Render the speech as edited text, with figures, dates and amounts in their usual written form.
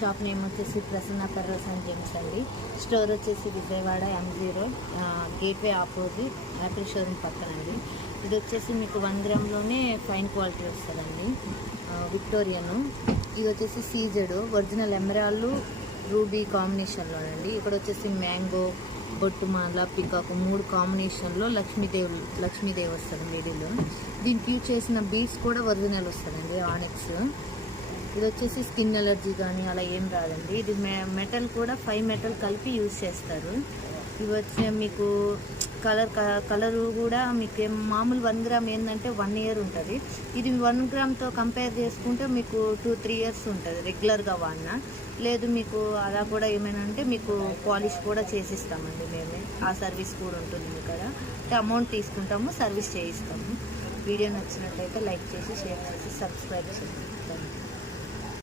Shop name వచ్చేసి Prasanna pearls and Gems అండి. Store వచ్చేసి Vijayawada M0 gateway opposite Apple showroom పక్కన అండి. ఇది వచ్చేసి మీకు 1 గ్రామ్లోనే ఫైన్ క్వాలిటీ వస్తుందండి. విక్టోరియన్ ఇది వచ్చేసి సీజెడ్ ఒరిజినల్ ఎమరాల్డ్ రూబీ కాంబినేషన్లోనండి. ఇక్కడ వచ్చేసి మ్యాంగో, బొట్టుమాల, పికాకు 3 కాంబినేషన్లో లక్ష్మీదేవి వస్తుంది మిడిల్లో. దీనికి యూజ్ చేసిన బీడ్స్ కూడా ఒరిజినల్ వస్తుందండి, ఆనెక్స్. ఇది వచ్చేసి స్కిన్ ఎలర్జీ కానీ అలా ఏం రాదండి. ఇది మెటల్ కూడా 5 మెటల్ కలిపి యూజ్ చేస్తారు. ఇవి వచ్చే మీకు కలరు కూడా మీకు మామూలు 1 గ్రామ్ ఏంటంటే 1 ఇయర్ ఉంటుంది. ఇది 1 గ్రామ్తో కంపేర్ చేసుకుంటే మీకు 2-3 ఇయర్స్ ఉంటుంది రెగ్యులర్గా వాడినా. లేదు మీకు అలా కూడా ఏమైనా అంటే మీకు పాలిష్ కూడా చేసిస్తామండి మేమే. ఆ సర్వీస్ కూడా ఉంటుంది ఇక్కడ. అంటే అమౌంట్ తీసుకుంటాము, సర్వీస్ చేయిస్తాము. వీడియో నచ్చినట్లయితే లైక్ చేసి, షేర్ చేసి, సబ్స్క్రైబ్ చేయండి.